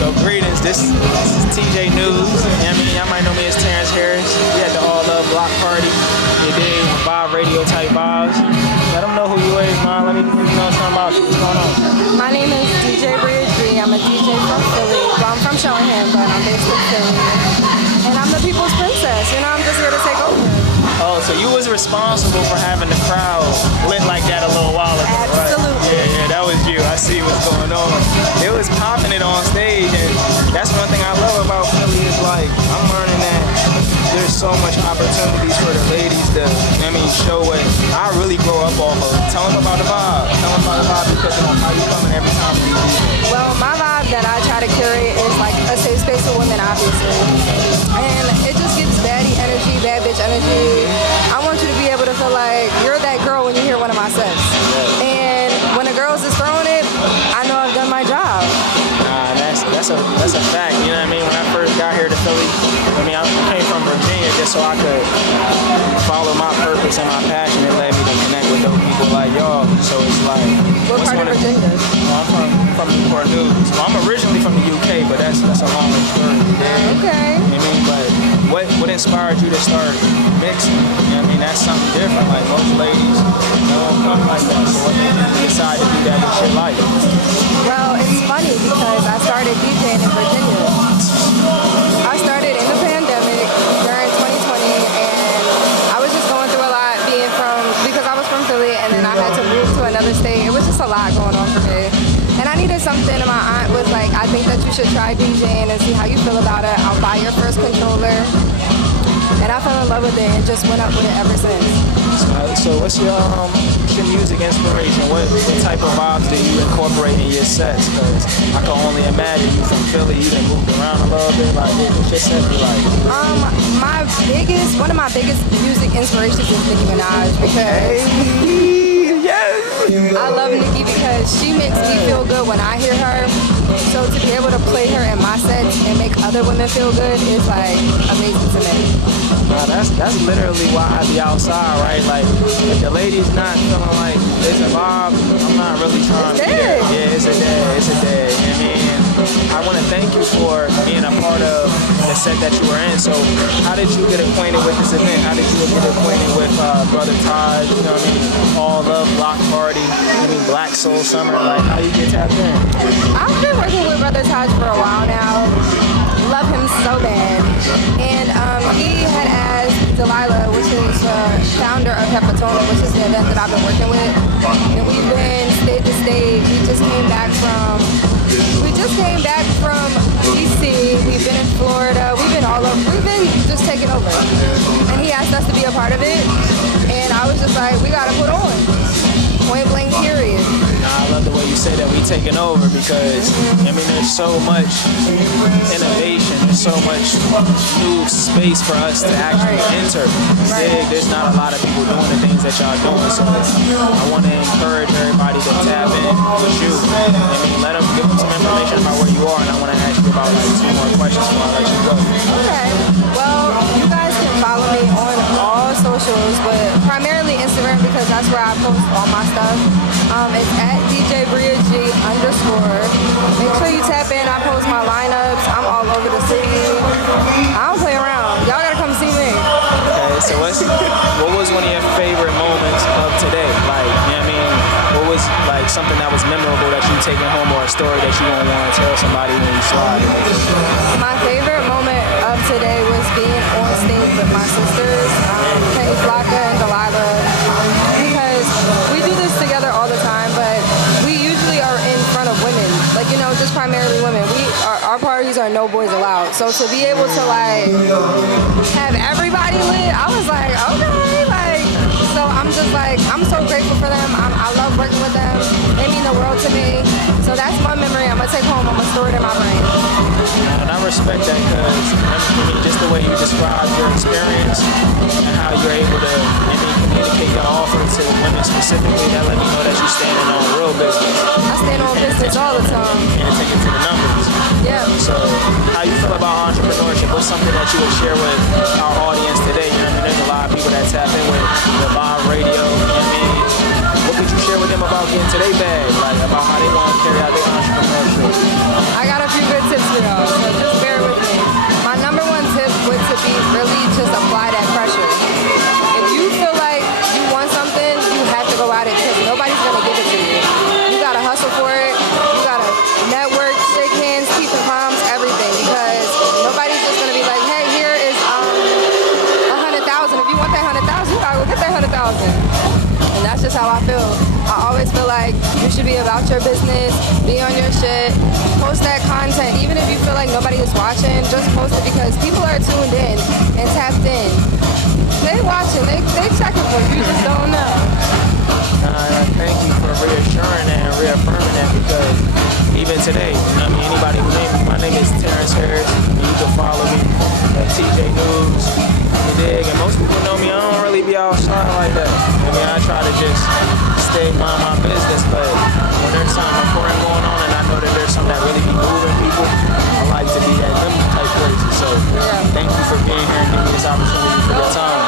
So greetings, this is TJ News. I mean, y'all might know me as Terrence Harris. We at the All Love Block Party. You dig? Vibe radio type vibes. Let them know who you is, man. Let me know something about you. What's going on? My name is DJ Bri. I'm a DJ from Philly. Well, I'm from Showham, but I'm based in Philly. And I'm the people's princess. You know, I'm just here to take over. Oh, so you was responsible for having the crowd lit like that a little while ago, Absolutely. Right? Yeah, that was you. I see what's going on. It was popping it on stage, and that's one thing I love about Philly is like, I'm learning that there's so much opportunities for the ladies to, show what I really grow up off of. Tell them about the vibe. Tell them about the vibe because of how you coming every time you do. Well, my vibe that I try to curate is like a safe space for women, obviously. And it just gives baddie energy, bad bitch energy. I want you to be able to feel like you're that girl when you hear one of my sets. And when a girl's just throwing it, I know I've done my job. Nah, that's a fact. You know what I mean? When I first got here to Philly, I came from Virginia just so I could follow my purpose and my passion. It led me to connect with those people like y'all. So it's like, what part of Virginia? I'm from Newport News. Well, I'm originally from the UK, but that's a longer story. Yeah. Okay. You know what I mean? But what inspired you to start mixing? You know what I mean? That's something different. Like most ladies don't come like that. So what made you decide to do that with your life? Well, it's funny because I started DJing in Virginia. I started in the pandemic during 2020, and I was just going through a lot because I was from Philly, and then I had to move to another state. It was just a lot going on for me. And I needed something, and my aunt was like, I think that you should try DJing and see how you feel about it. I'll buy your first controller. And I fell in love with it and just went up with it ever since. So what's your music inspiration? What type of vibes do you incorporate in your sets? Because I can only imagine you from Philly, you done moved around a little bit. Like, what's your set be like? One of my biggest music inspirations is Nicki Minaj because I love Nicki because she makes me feel good when I hear her. So to be able to play her in my sets and make other women feel good is like amazing to me. Nah, that's literally why I be outside, right? Like, if the lady's not feeling like it's a vibe, I'm not really trying to be there. Yeah, it's a day. You know what I mean? I want to thank you for being a part of the set that you were in. So how did you get acquainted with this event? How did you get acquainted with Brother Todd, you know what I mean? All Love Block Party, Black Soul Summer, like how you get tapped in? I've been working with Brother Todd for a while now. Love him so bad. And he had asked Delilah, which is the founder of Hepatona, which is the event that I've been working with. And we've been state to state. We just came back from DC. We've been in Florida. We've been all over. We've been just taking over. And he asked us to be a part of it. And I was just like, we got to put on. Point blank period. I love the way you say that we taking over because there's so much innovation, there's so much new space for us to actually enter. There's not a lot of people doing the things that y'all doing, so I want to encourage everybody to tap in with you. Let them give them some information about where you are, and I want to ask you about like 2 more questions before I let you go. Okay. Well, you guys can follow me on all socials, but primarily Instagram because that's where I post all my stuff. It's at DJ Bri _. Make sure you tap in. I post my lineups. I'm all over the city. I don't play around. Y'all gotta come see me. Okay, so what was one of your favorite moments of today? Like, you know what I mean? What was like something that was memorable that you taking home or a story that you don't want to tell somebody when you slide? My favorite moment of today was being on stage with my sisters, Kenny Flocka and Delilah, because we do this together all the time, but we usually are in front of women, like, just primarily women. Our parties are no boys allowed. So to be able to like have everybody lit, I was like, okay, like, so I'm just like, I'm so grateful for them. I love working with them. They mean the world to me. So that's my memory. I'm gonna take home. I'm gonna store it in my brain. And I respect that because just the way you describe your experience and how you're able to communicate your offer to women specifically, that let me know that you're standing on real business. I stand on business all the time. And take it to the numbers. Yeah. So how you feel about entrepreneurship? What's something that you would share with our audience today? You know what I mean? There's a lot of people that tap in with the live radio. You know what I mean? What could you share with them about getting to their bag? Like about how they want to carry out their entrepreneurship? I got a few good tips for be about your business, be on your shit, post that content. Even if you feel like nobody is watching, just post it because people are tuned in and tapped in. They watching, they checking for you, you just don't know. Thank you for reassuring that and reaffirming that, because even today, you know what I mean, anybody who named me, my name is Terrence Harris, and you can follow me at TJ News, you dig, and most people know me, I don't really be outside like that. I mean, I try to just stay mind my business, but when there's something important going on and I know that there's something that really be moving people, I like to be at them type places. So thank you for being here and giving me this opportunity for your time.